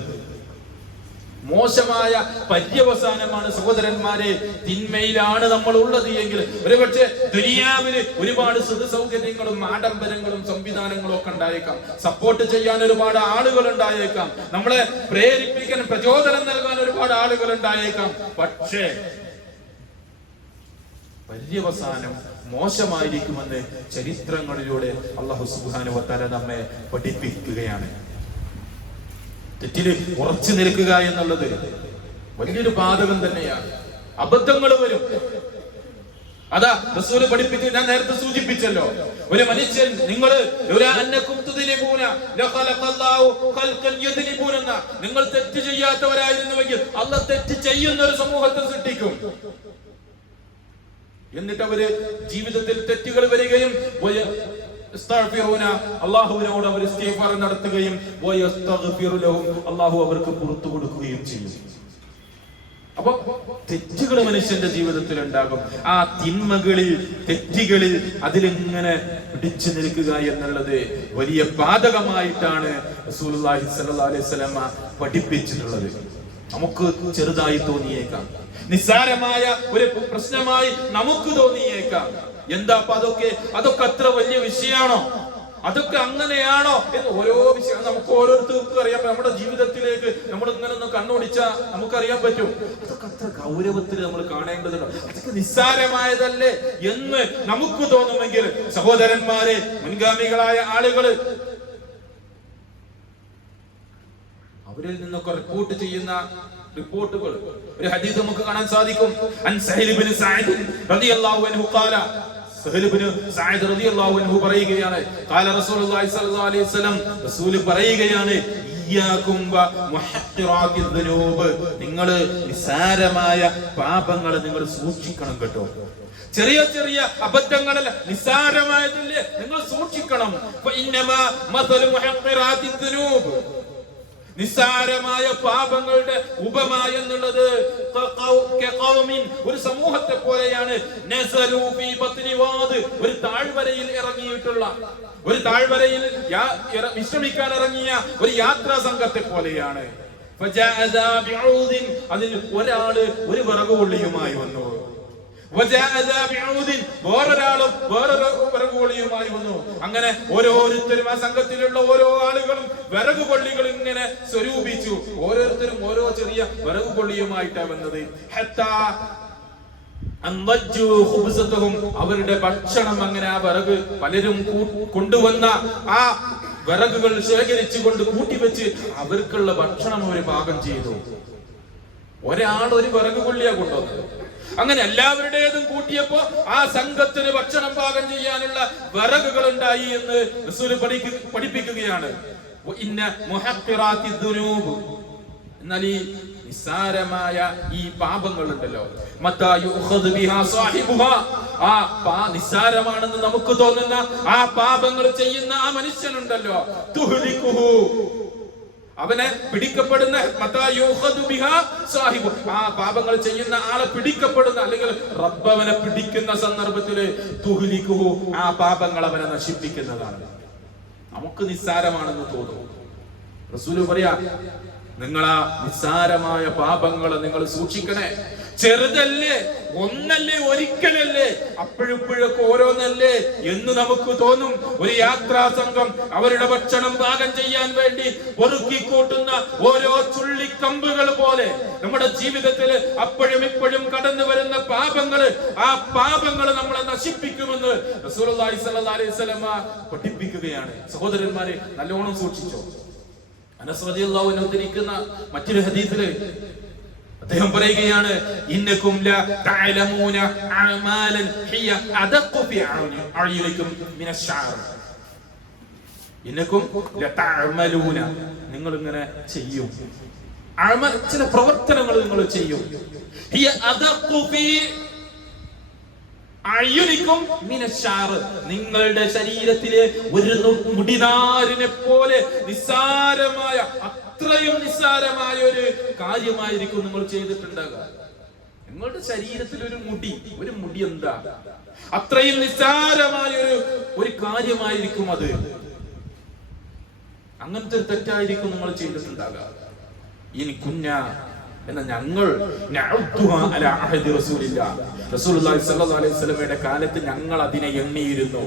മോശമായ പര്യവസാനമാണ് സഹോദരന്മാരെ. തിന്മയിലാണ് നമ്മൾ ഉള്ളത് എങ്കിൽ ഒരുപക്ഷെ ദുനിയാവില് ഒരുപാട് സുഖ സൗകര്യങ്ങളും ആഡംബരങ്ങളും സംവിധാനങ്ങളും ഒക്കെ ഉണ്ടായേക്കാം, സപ്പോർട്ട് ചെയ്യാൻ ഒരുപാട് ആളുകൾ ഉണ്ടായേക്കാം, നമ്മളെ പ്രേരിപ്പിക്കാൻ, പ്രചോദനം നൽകാൻ ഒരുപാട് ആളുകൾ ഉണ്ടായേക്കാം. പക്ഷേ പര്യവസാനം മോശമായിരിക്കുമെന്ന് ചരിത്രങ്ങളിലൂടെ അല്ലാഹു സുബ്ഹാനഹു വ തആല നമ്മെ പഠിപ്പിക്കുകയാണ്. തെറ്റില് ഉറച്ചു നിൽക്കുക എന്നുള്ളത് വലിയൊരു പാതകം തന്നെയാണ്. അബദ്ധങ്ങൾ വരും. അതാ റസൂല് പഠിപ്പിച്ചു. ഞാൻ നേരത്തെ സൂചിപ്പിച്ചല്ലോ, ഒരു മനുഷ്യൻ നിങ്ങൾ നിങ്ങൾ തെറ്റ് ചെയ്യാത്തവരായിരുന്നുവെങ്കിൽ അല്ലാഹു തെറ്റ് ചെയ്യുന്ന ഒരു സമൂഹത്തെ സൃഷ്ടിക്കും. എന്നിട്ട് അവര് ജീവിതത്തിൽ തെറ്റുകൾ വരികയും അള്ളാഹുവിനോട് അവർ ഇസ്തിഗ്ഫാർ നടത്തുകയും അള്ളാഹു അവർക്ക് പുറത്തു കൊടുക്കുകയും ചെയ്യും. അപ്പൊ തെറ്റുകൾ മനുഷ്യന്റെ ജീവിതത്തിൽ ഉണ്ടാകും. ആ തിന്മകളിൽ, തെറ്റുകളിൽ അതിലിങ്ങനെ പിടിച്ചു നിൽക്കുക എന്നുള്ളത് വലിയ പാതകമായിട്ടാണ് റസൂലുള്ളാഹി സ്വല്ലല്ലാഹു അലൈഹി വസല്ലം പഠിപ്പിച്ചിട്ടുള്ളത്. നമുക്ക് ചെറുതായി തോന്നിയേക്കാം, നിസ്സാരമായ ഒരു പ്രശ്നമായി നമുക്ക് തോന്നിയേക്കാം. എന്താ അതൊക്കെ അത്ര വലിയ വിഷയമാണോ, അതൊക്കെ അങ്ങനെയാണോ എന്ന് ഓരോ വിഷയം നമുക്ക് ഓരോരുത്തർക്കും അറിയാം. നമ്മുടെ ജീവിതത്തിലേക്ക് നമ്മൾ ഇങ്ങനെ ഒന്ന് കണ്ണോടിച്ചാൽ നമുക്കറിയാൻ പറ്റും. അതൊക്കെ അത്ര ഗൗരവത്തിൽ നമ്മൾ കാണേണ്ടതുണ്ടോ, അതൊക്കെ നിസ്സാരമായതല്ലേ എന്ന് നമുക്ക് തോന്നുമെങ്കിൽ സഹോദരന്മാരെ, മുൻഗാമികളായ ആളുകള് അവരിൽ നിന്നൊക്കെ റിപ്പോർട്ട് ചെയ്യുന്ന റിപ്പോർട്ടുകൾ, ഒരു ഹദീസ് നമുക്ക് കാണാൻ സാധിക്കും. അൻ സഹൽ ഇബ്നു സഅദ് റളിയല്ലാഹു അൻഹു ഖാല, സഹൽ ഇബ്നു സഅദ് റളിയല്ലാഹു അൻഹു പറയുകയാണ്, ഖാല റസൂലുള്ളാഹി സ്വല്ലല്ലാഹു അലൈഹി വസല്ലം, റസൂൽ പറയുകയാണ്, ഇയ്യാകും വ മുഹഖിറാത്തിദ് ദുനൂബ്, നിങ്ങൾ നിസ്സാരമായ പാപങ്ങൾ നിങ്ങൾ സൂക്ഷിക്കണം കേട്ടോ. ചെറിയ ചെറിയ അബദ്ധങ്ങളല്ല, നിസ്സാരമായതല്ലേ, നിങ്ങൾ സൂക്ഷിക്കണം. ഫഇന്നമാ മസലു മുഹഖിറാത്തിദ് ദുനൂബ്, നിസ്സാരമായ പാപങ്ങളുടെ ഉപമ എന്നുള്ളത് ഒരു സമൂഹത്തെ പോലെയാണ്. ഒരു താഴ്വരയിൽ ഇറങ്ങിയിട്ടുള്ള, ഒരു താഴ്വരയിൽ വിശ്രമിക്കാൻ ഇറങ്ങിയ ഒരു യാത്രാ സംഘത്തെ പോലെയാണ്. അതിൽ ഒരാള് ഒരു വിറകുകൊള്ളിയുമായി വന്നു, വേറൊരാളും വേറൊരു വിറകുകൊള്ളിയുമായി വന്നു. അങ്ങനെ ഓരോരുത്തരും, ആ സംഘത്തിലുള്ള ഓരോ ആളുകളും വിറകുകൊള്ളികൾ ഇങ്ങനെ സ്വരൂപിച്ചു. ഓരോരുത്തരും ഓരോ ചെറിയ വിറകുകൊള്ളിയുമായിട്ടാണ് വന്നത്. അവരുടെ ഭക്ഷണം അങ്ങനെ ആ വിറക് പലരും കൊണ്ടുവന്ന ആ വിറകുകൾ ശേഖരിച്ചുകൊണ്ട് കൂട്ടിവെച്ച് അവർക്കുള്ള ഭക്ഷണം അവർ പാകം ചെയ്തു. ഒരാൾ ഒരു വിറകുകൊള്ളിയാ കൊണ്ടുവന്നത്. അങ്ങനെ എല്ലാവരുടേതും കൂട്ടിയപ്പോ ആ സംഘത്തിന് ഭക്ഷണം പാകം ചെയ്യാനുള്ള വിറകുകൾ ഉണ്ടായി എന്ന് റസൂല് പഠിപ്പിക്കുകയാണ്. എന്നാൽ ഈ നിസ്സാരമായ ഈ പാപങ്ങൾ ഉണ്ടല്ലോ, നിസ്സാരമാണെന്ന് നമുക്ക് തോന്നുന്ന ആ പാപങ്ങൾ ചെയ്യുന്ന ആ മനുഷ്യനുണ്ടല്ലോ, അവനെ പിടിക്കപ്പെടുന്ന, ആ പാപങ്ങൾ ചെയ്യുന്ന ആളെ പിടിക്കപ്പെടുന്ന, അല്ലെങ്കിൽ റബ്ബ് അവനെ പിടിക്കുന്ന സന്ദർഭത്തില് തുഹ്ലികുഹു, ആ പാപങ്ങൾ അവനെ നശിപ്പിക്കുന്നതാണ്. നമുക്ക് നിസ്സാരമാണെന്ന് തോന്നും. റസൂല് പറയാ, നിങ്ങളാ നിസ്സാരമായ പാപങ്ങളെ നിങ്ങൾ സൂക്ഷിക്കണേ. ചെറുതല്ലേ, ഒന്നല്ലേ, ഒരിക്കലല്ലേ, അപ്പോഴിപ്പോഴൊക്കെ ഓരോന്നല്ലേ എന്ന് നമുക്ക് തോന്നും. ഒരു യാത്രാ സംഘം അവരുടെ ഭക്ഷണം പാകം ചെയ്യാൻ വേണ്ടി ഒറുക്കിക്കൂട്ടുന്ന ഓരോ ചുള്ളിക്കമ്പുകൾ പോലെ നമ്മുടെ ജീവിതത്തിൽ അപ്പോഴും ഇപ്പോഴും കടന്നു വരുന്ന പാപങ്ങള്, ആ പാപങ്ങൾ നമ്മളെ നശിപ്പിക്കുമെന്ന് റസൂലുള്ളാഹി സ്വല്ലല്ലാഹു അലൈഹി വസല്ലം പഠിപ്പിക്കുകയാണ്. സഹോദരന്മാരെ, നല്ലോണം സൂക്ഷിച്ചോ. അനസ് റളിയല്ലാഹു അൻഹു ഉദ്ധരിക്കുന്ന മറ്റൊരു ഹദീസില് അദ്ദേഹം പറയുകയാണ്, ഇന്നകും ലാ തഅലമൂന അഅമാലൻ ഹിയ അദഖു ഫി അഅയുനികും മിനശ്ശഅർ. ഇന്നകും ലാ തഅമലൂന, നിങ്ങൾ ഇങ്ങനെ ചെയ്യും, അഅമൽ, ചില പ്രവർത്തനങ്ങൾ നിങ്ങൾ ചെയ്യും. ഹിയ അദഖു ഫി അഅയുനികും മിനശ്ശഅർ, നിങ്ങളുടെ ശരീരത്തിലെ ഒരു മുടിനാരിനെ പോലെ നിസ്സാരമായ, അത്രയും നിസ്സാരമായ ഒരു കാര്യമായിരിക്കും നിങ്ങൾ ചെയ്തിട്ടുണ്ടാകുക. നിങ്ങളുടെ ശരീരത്തിൽ ഒരു മുടി എന്താ, അത്രയും നിസ്സാരമായ ഒരു കാര്യമായിരിക്കും അത്. അങ്ങനത്തെ ഒരു തെറ്റായിരിക്കും നിങ്ങൾ ചെയ്തിട്ടുണ്ടാകുക. ഇനി കുഞ്ഞ എന്ന ഞങ്ങൾ റസൂലുള്ളാഹി സ്വല്ലല്ലാഹു അലൈഹി വസല്ലമയുടെ കാലത്ത് ഞങ്ങൾ അതിനെ എണ്ണിയിരുന്നു.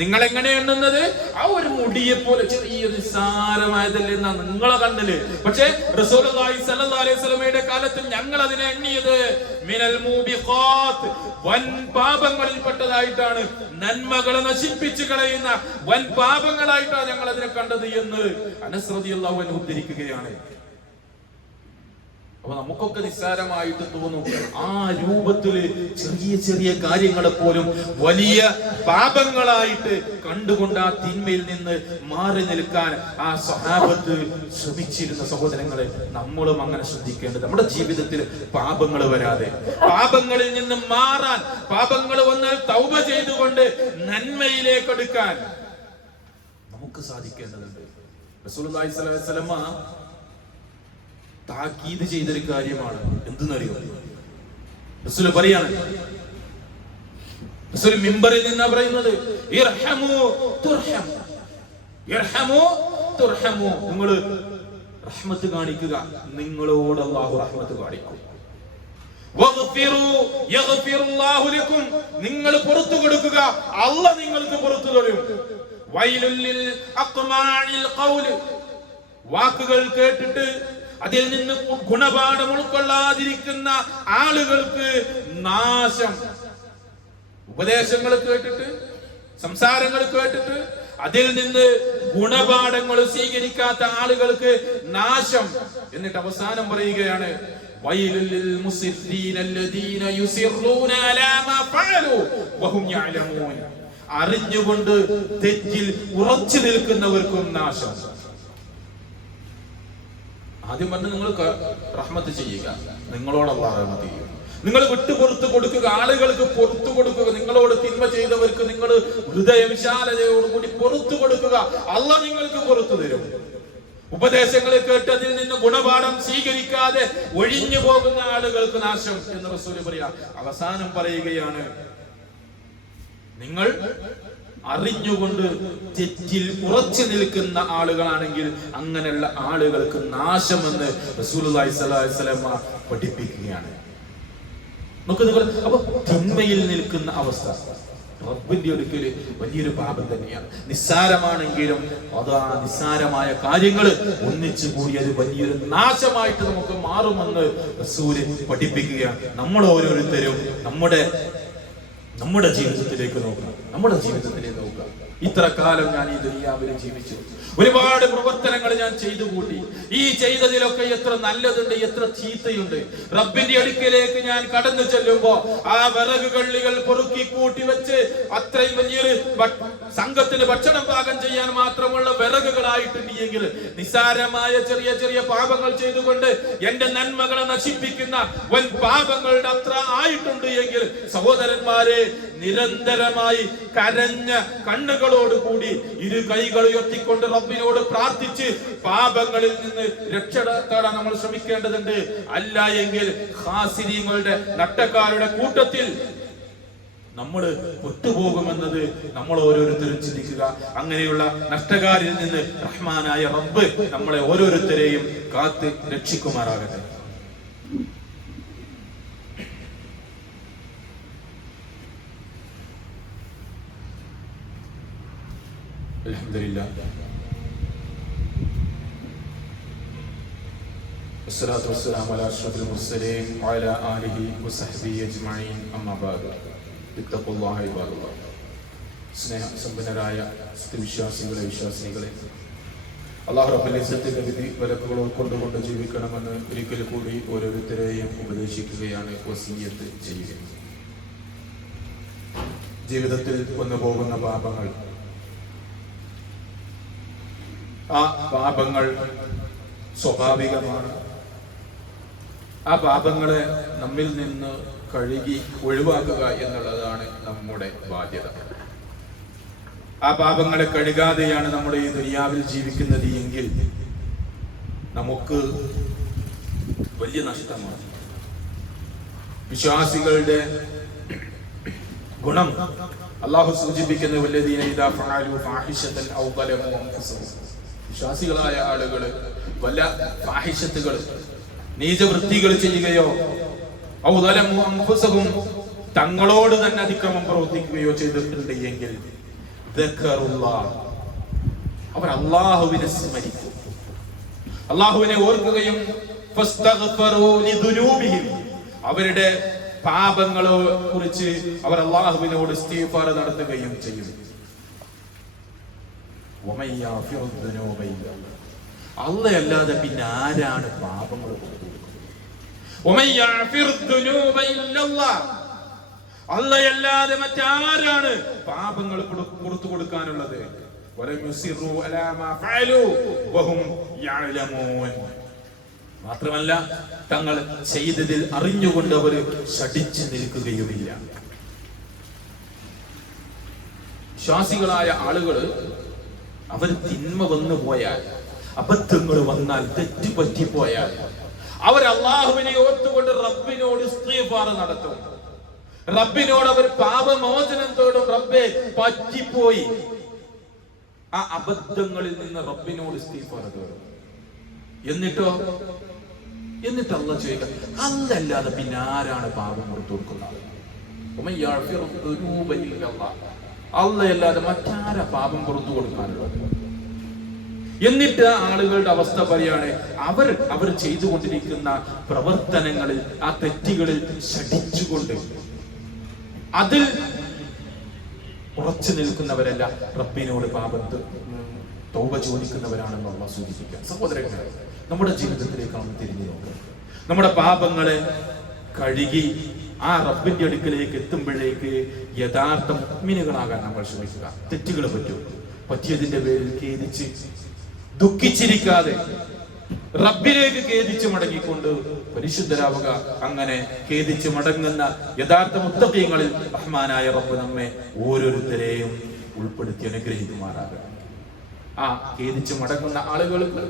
നിങ്ങൾ എങ്ങനെ എണ്ണുന്നത്? ആ ഒരു മുടിയെ പോലെ ചെറിയ നിസ്സാരമായതല്ലേ എന്നാ നിങ്ങളെ കണ്ണില്. പക്ഷേ റസൂലുള്ളാഹി സ്വല്ലല്ലാഹു അലൈഹി വസല്ലമയുടെ കാലത്ത് ഞങ്ങൾ അതിനെ എണ്ണിയത് മിനൽ മൂബിഖാത്ത്, വൻ പാപങ്ങളിൽപ്പെട്ടതായിട്ടാണ്, നന്മകളെ നശിപ്പിച്ചു കളയുന്ന വൻ പാപങ്ങളായിട്ടാണ് ഞങ്ങൾ അതിനെ കണ്ടത് എന്ന് അനസ് റളിയല്ലാഹു അൻഹു ഉദ്ധരിക്കുകയാണ്. അപ്പൊ നമുക്കൊക്കെ നിസ്സാരമായിട്ട് തോന്നും. ആ രൂപത്തില് ചെറിയ ചെറിയ കാര്യങ്ങളെ പോലും വലിയ പാപങ്ങളായിട്ട് കണ്ടുകൊണ്ട് ആ തിന്മയിൽ നിന്ന് മാറി നിൽക്കാൻ ആ സ്വഹാബത്ത് ശ്രമിച്ചിരുന്ന സഹോദരങ്ങളെ, നമ്മളും അങ്ങനെ ശ്രദ്ധിക്കേണ്ടത്. നമ്മുടെ ജീവിതത്തിൽ പാപങ്ങൾ വരാതെ, പാപങ്ങളിൽ നിന്ന് മാറാൻ, പാപങ്ങൾ വന്നാൽ തൗബ ചെയ്തുകൊണ്ട് നന്മയിലേക്ക് എടുക്കാൻ നമുക്ക് സാധിക്കേണ്ടതുണ്ട്. റസൂലുള്ളാഹി സ്വല്ലല്ലാഹു അലൈഹി വസല്ലം താക്കീത് ചെയ്തൊരു കാര്യമാണ്. എന്തെന്നറിയോ? റസൂൽ പറയാണ്, റസൂൽ മിമ്പറിൽ നിന്നാ പറയുന്നത്, ഇർഹമു തുർഹമു, ഇർഹമു തുർഹമു. നിങ്ങൾ റഹ്മത്ത് കാണിക്കുക, നിങ്ങളോട് അല്ലാഹു റഹ്മത്ത് കാണിക്കും. വഗ്ഫിറു യഗ്ഫിറുല്ലാഹു ലക്കും, നിങ്ങൾ പുറത്തു കൊടുക്കുക, അല്ലാഹു നിങ്ങൾക്ക് പുറത്തു തരും. വൈലുൽ ലിൽ അഖ്മാഇൽ ഖൗൽ, വാക്കുകൾ കേട്ടിട്ട് അതിൽ നിന്ന് ഗുണപാഠം ഉൾക്കൊള്ളാതിരിക്കുന്ന ആളുകൾക്ക് നാശം. ഉപദേശങ്ങൾ കേട്ടിട്ട്, സംസാരങ്ങൾ കേട്ടിട്ട് അതിൽ നിന്ന് ഗുണപാഠങ്ങൾ സ്വീകരിക്കാത്ത ആളുകൾക്ക് നാശം. എന്നിട്ട് അവസാനം പറയുകയാണ്, വൈലുൽ മുസിദ്ദീന അല്ലദീന യുസിറൂന അലാ മാ ഫഅലു വഹും യഅലമൂൻ, അറിഞ്ഞുകൊണ്ട് തെറ്റിൽ ഉറച്ചു നിൽക്കുന്നവർക്കും നാശം. ആദ്യം പറഞ്ഞ് നിങ്ങൾ റഹ്മത്ത് ചെയ്യുക, നിങ്ങളോട് അല്ലാഹു റഹ്മത്ത് ചെയ്യും. നിങ്ങൾ വിട്ടുപുറത്തു കൊടുക്കുക, ആളുകൾക്ക് പുറത്തു കൊടുക്കുക. നിങ്ങളോട് തിന്മ ചെയ്തവർക്ക് നിങ്ങൾ ഹൃദയ വിശാലതയോടുകൂടി പുറത്തു കൊടുക്കുക, അല്ലാഹു നിങ്ങൾക്ക് പുറത്തു തരും. ഉപദേശങ്ങൾ കേട്ട് അതിൽ നിന്ന് ഗുണപാഠം സ്വീകരിക്കാതെ ഒഴിഞ്ഞു പോകുന്ന ആളുകൾക്ക് നാശം എന്ന് റസൂൽ പറയാ. അവസാനം പറയുകയാണ്, നിങ്ങൾ അറിഞ്ഞുകൊണ്ട് തെറ്റിൽ ഉറച്ചു നിൽക്കുന്ന ആളുകളാണെങ്കിൽ അങ്ങനെയുള്ള ആളുകൾക്ക് നാശമെന്ന് റസൂലുള്ളാഹി സ്വല്ലല്ലാഹു അലൈഹി വസല്ലം പഠിപ്പിക്കുകയാണ്. അപ്പൊ തിന്മയിൽ നിൽക്കുന്ന അവസ്ഥ റബ്ബിന്റെ അടുക്കൽ വലിയൊരു പാപം തന്നെയാണ്. നിസ്സാരമാണെങ്കിലും അത് ആ നിസ്സാരമായ കാര്യങ്ങൾ ഒന്നിച്ചു കൂടി അത് വലിയൊരു നാശമായിട്ട് നമുക്ക് മാറുമെന്ന് റസൂല് പഠിപ്പിക്കുകയാണ്. നമ്മൾ ഓരോരുത്തരും നമ്മുടെ ജീവിതത്തിലേക്ക് നോക്കുക, നമ്മുടെ ജീവിതത്തിലേക്ക് നോക്കുക. ഇത്ര കാലം ഞാൻ ഈ ദുനിയാവിൽ ജീവിച്ചു, ഒരുപാട് പ്രവർത്തനങ്ങൾ ഞാൻ ചെയ്തു കൂട്ടി. ഈ ചെയ്തതിലൊക്കെ എത്ര നല്ലതുണ്ട്, എത്ര ചീത്തയുണ്ട്. റബ്ബിന്റെ അടുക്കലേക്ക് ഞാൻ കടന്നു ചെല്ലുമ്പോ ആ വിറക് കള്ളികൾ പൊറുക്കി കൂട്ടി വെച്ച് അത്രയും വലിയൊരു സംഘത്തിന് ഭക്ഷണം പാകം ചെയ്യാൻ മാത്രമുള്ള വിറകുകളായിട്ടുണ്ട് എങ്കിൽ, നിസ്സാരമായ ചെറിയ ചെറിയ പാപങ്ങൾ ചെയ്തുകൊണ്ട് എന്റെ നന്മകളെ നശിപ്പിക്കുന്ന വൻ പാപങ്ങളുടെ അത്ര ആയിട്ടുണ്ട് എങ്കിൽ, സഹോദരന്മാരെ, നിരന്തരമായി കരഞ്ഞ കണ്ണുകളോടുകൂടി ഇരു കൈകൾ ഉയർത്തിക്കൊണ്ട് റബ്ബിനോട് പ്രാർത്ഥിച്ച് പാപങ്ങളിൽ നിന്ന് രക്ഷ തേടാൻ നമ്മൾ ശ്രമിക്കേണ്ടതുണ്ട്. അല്ല എങ്കിൽ ഖാസിരീങ്ങളുടെ, നട്ടക്കാരുടെ കൂട്ടത്തിൽ നമ്മൾ വിട്ടുപോകുമെന്നത് നമ്മൾ ഓരോരുത്തരും ചിന്തിക്കുക. അങ്ങനെയുള്ള നഷ്ടകാരിൽ നിന്ന് റഹ്മാനായ റബ്ബ് നമ്മളെ ഓരോരുത്തരെയും കാത്ത് രക്ഷിക്കുമാറാകട്ടെ. അൽഹംദുലില്ലാഹ് വസ്സലാത്തു വസ്സലാമു അലാ അഷ്റഫിൽ മുർസലീൻ വഅലാ ആലിഹി വസഹ്ബിഹി അജ്മഈൻ. അമ്മാ ബഅദ്. ഇത്തഖുല്ലാഹ ഇബാദല്ലാഹ്. സ്നേഹസമ്പന്നരായ വിശ്വാസികളെ, വിശ്വാസിനികളെ, അല്ലാഹു റബ്ബുൽ ഇസ്സത്തിന്റെ വിധി വിലക്കുകൾ ഉൾക്കൊണ്ടുകൊണ്ട് ജീവിക്കണമെന്ന് ഒരിക്കൽ കൂടി ഓരോരുത്തരെയും ഉപദേശിക്കുകയാണ്, വസിയ്യത്ത് ചെയ്യുക. ജീവിതത്തിൽ വന്നു പോകുന്ന പാപങ്ങൾ, ആ പാപങ്ങൾ സ്വാഭാവികമാണ്. ആ പാപങ്ങളെ നമ്മിൽ നിന്ന് കഴുകി ഒഴിവാക്കുക എന്നുള്ളതാണ് നമ്മുടെ ബാധ്യത. ആ പാപങ്ങളെ കഴുകാതെയാണ് നമ്മൾ ഈ ദുനിയാവിൽ ജീവിക്കുന്നത് എങ്കിൽ നമുക്ക് വലിയ നഷ്ടമാണ്. വിശ്വാസികളുടെ ഗുണം അല്ലാഹു സൂചിപ്പിക്കുന്ന വല്ലദീന ഇദാ ഫഅലു ഫാഹിശതൻ ഔ ളലമു അൻഫുസഹും, വിശ്വാസികളായ ആളുകൾ വല്ല ഫാഹിശത്തുകൾ, നീചവൃത്തികൾ ചെയ്യുകയോ ഔ ളലമു അൻഫുസഹും, തങ്ങളോട് തന്നെ അതിക്രമം പ്രവർത്തിക്കുകയോ ചെയ്തിട്ടുണ്ട് എങ്കിൽ ദക്കറുല്ലാഹ്, അവർ അല്ലാഹുവിനെ സ്മരിക്കും, അല്ലാഹുവിനെ ഓർക്കുകയും ഫസ്തഗ്ഫറു ലിദുനൂബിഹിം, അവരുടെ പാപങ്ങളെ കുറിച്ച് അവർ അല്ലാഹുവിനോട് ഇസ്തിഗ്ഫാർ നടത്തുകയും ചെയ്യും. അല്ലാഹ് അല്ലാതെ പിന്നെ ആരാണ് പാപങ്ങൾ കൊടുക്കുന്നത്? അല്ലാഹുവല്ലാതെ മറ്റാരാണ് പാപങ്ങൾ പുറത്തു കൊടുക്കാനുള്ളത്? മാത്രമല്ല തങ്ങൾ ചെയ്തതിൽ അറിഞ്ഞുകൊണ്ട് അവർ ശഠിച്ചു നിൽക്കുകയുമില്ല. വിശ്വാസികളായ ആളുകൾ അവർ തിന്മ വന്നു പോയാൽ, അബദ്ധങ്ങൾ വന്നാൽ, തെറ്റ് പറ്റിപ്പോയാൽ അവർ അള്ളാഹുവിനെ ഓർത്തുകൊണ്ട് റബ്ബിനോട് ഇസ്തിഗ്ഫാർ നടത്തും. റബ്ബിനോട് അവർ പാപമോചനം തേടും. റബ്ബേ പറ്റിപ്പോയി. ആ അബദ്ധങ്ങളിൽ നിന്ന് റബ്ബിനോട് ഇസ്തിഗ്ഫാർ തേടും. എന്നിട്ട് അല്ലാഹു ചോദിക്കുക, അല്ലാതെ പിന്നെ ആരാണ് പാപം പുറത്തു കൊടുക്കുന്നത്? അല്ലാതെ മറ്റാരാ പാപം പുറത്തു കൊടുക്കാനുള്ളത്? എന്നിട്ട് ആളുകളുടെ അവസ്ഥ പറയാണ്, അവർ ചെയ്തുകൊണ്ടിരിക്കുന്ന പ്രവർത്തനങ്ങളിൽ, ആ തെറ്റുകളിൽ ശഠിച്ചുകൊണ്ട് അതിൽ ഉറച്ചു നിൽക്കുന്നവരല്ല, റബ്ബിനോട് പാപത്ത് തൗബ ചോദിക്കുന്നവരാണെന്നുള്ള സൂചിപ്പിക്കാം. സഹോദരങ്ങളെ, നമ്മുടെ ജീവിതത്തിലേക്ക് നാം തിരിഞ്ഞു നോക്കുക. നമ്മുടെ പാപങ്ങളെ കഴുകി ആ റബ്ബിന്റെ അടുക്കലേക്ക് എത്തുമ്പോഴേക്ക് യഥാർത്ഥ മുഅ്മിനുകളാകാൻ നമ്മൾ ശ്രമിക്കുക. തെറ്റുകൾ പറ്റിയതിന്റെ പേരിൽ ഖേദിച്ച് ദുഃഖിച്ചിരിക്കാതെ റബ്ബിലേക്ക് ഖേദിച്ച് മടങ്ങിക്കൊണ്ട് പരിശുദ്ധരാവുക. അങ്ങനെ ഖേദിച്ച് മടങ്ങുന്ന യഥാർത്ഥ മുത്തഖീങ്ങളിൽ റഹ്മാനായ റബ്ബ് നമ്മെ ഓരോരുത്തരെയും ഉൾപ്പെടുത്തി അനുഗ്രഹിക്കുമാറാകട്ടെ. ആ ഖേദിച്ച് മടങ്ങുന്ന ആളുകൾക്ക്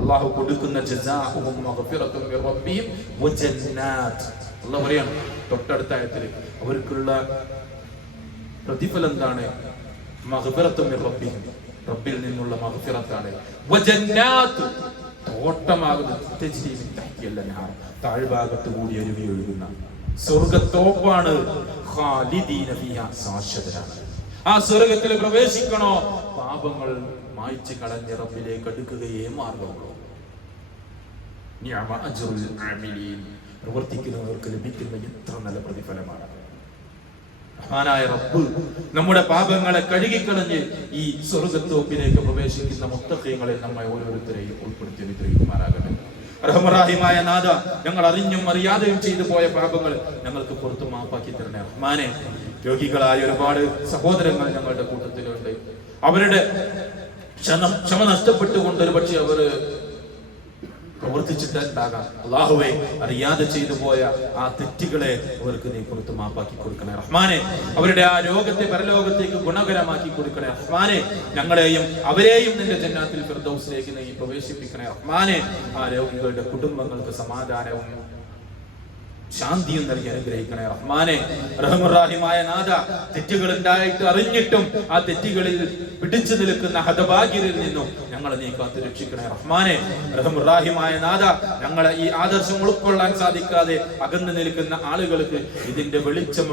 അല്ലാഹു കൊടുക്കുന്ന ജസാഉഹും മഗ്ഫിറത്തും മിർ റബ്ബിഹിം വജന്നാത്ത്. അല്ലാഹു പറയാണ് തൊട്ടടുത്ത ആയത്തിൽ, അവർക്കുള്ള പ്രതിഫലം എന്താണ്? മഗ്ഫിറത്തും മിർ റബ്ബിഹിം, റബ്ബിൽ നിന്നുള്ള മഗ്ഫിറത്താണ്. വജന്നാത്ത്, തോട്ടമാകുന്ന താഴ്ഭാഗത്ത് കൂടി അരുവി ഒഴുകുന്ന സ്വർഗത്തോപ്പാണ്. ഖാലിദീന ഫീഹാ, ശാശ്വതരാണ്. ആ സ്വർഗത്തിൽ പ്രവേശിക്കണോ? പാപങ്ങൾ മായ്ച്ചു കളഞ്ഞ് റബ്ബിലേക്ക് അടുക്കുകയേ മാർഗമുള്ളൂ. നിഅമ അജ്റുൽ ആമിലീൻ, പ്രവർത്തിക്കുന്നവർക്ക് ലഭിക്കുന്ന എത്ര നല്ല പ്രതിഫലമാണ്. മഹാനായ റബ്ബ് നമ്മുടെ പാപങ്ങളെ കഴുകിക്കളഞ്ഞ് ഈ സ്വർഗത്തോപ്പിലേക്ക് പ്രവേശിക്കുന്ന മുത്തഖീങ്ങളിൽ നമ്മെ ഓരോരുത്തരെയും ഉൾപ്പെടുത്തി അനുഗ്രഹിക്കുമാറാകട്ടെ. റഹ്മാനായ നാഥ, ഞങ്ങൾ അറിഞ്ഞും അറിയാതെയും ചെയ്തു പോയ പാപങ്ങൾ ഞങ്ങൾക്ക് പുറത്തു മാപ്പാക്കി തരണേ റഹ്മാനെ. രോഗികളായ ഒരുപാട് സഹോദരങ്ങൾ ഞങ്ങളുടെ കൂട്ടത്തിലുണ്ട്. അവരുടെ ക്ഷമ നഷ്ടപ്പെട്ടുകൊണ്ട് ഒരു പക്ഷെ അവര് പ്രവർത്തിച്ചിട്ടുണ്ടാകാം. അല്ലാഹുവേ, അറിയാതെ ചെയ്തു പോയ ആ തെറ്റുകളെ അവർക്ക് നീ പുറത്ത് മാപ്പാക്കി കൊടുക്കണേ റഹ്മാനെ. അവരുടെ ആ രോഗത്തെ പരലോകത്തേക്ക് ഗുണകരമാക്കി കൊടുക്കണേ റഹ്മാനെ. ഞങ്ങളെയും അവരെയും നിന്റെ ജന്നാത്തിൽ ഫിർദൗസിലേക്ക് നീ പ്രവേശിപ്പിക്കണേ റഹ്മാനെ. ആ രോഗികളുടെ കുടുംബങ്ങൾക്ക് സമാധാനവും ശാന്തിയും നൽകി അനുഗ്രഹിക്കണേ റഹ്മാനെ. റഹ്മാനായ നാഥ, തെറ്റുകൾ ഉണ്ടായിട്ട് അറിഞ്ഞിട്ടും ആ തെറ്റുകളിൽ പിടിച്ചു നിൽക്കുന്ന ഹതഭാഗ്യരിൽ നിന്നും ഞങ്ങളെ നീ കാത്തു രക്ഷിക്കണേ റഹ്മാനെ. റഹ്മാനായ നാഥ, ഞങ്ങളെ ഈ ആദർശം ഉൾക്കൊള്ളാൻ സാധിക്കാതെ അകന്നു നിൽക്കുന്ന ആളുകൾക്ക് ഇതിന്റെ വെളിച്ചം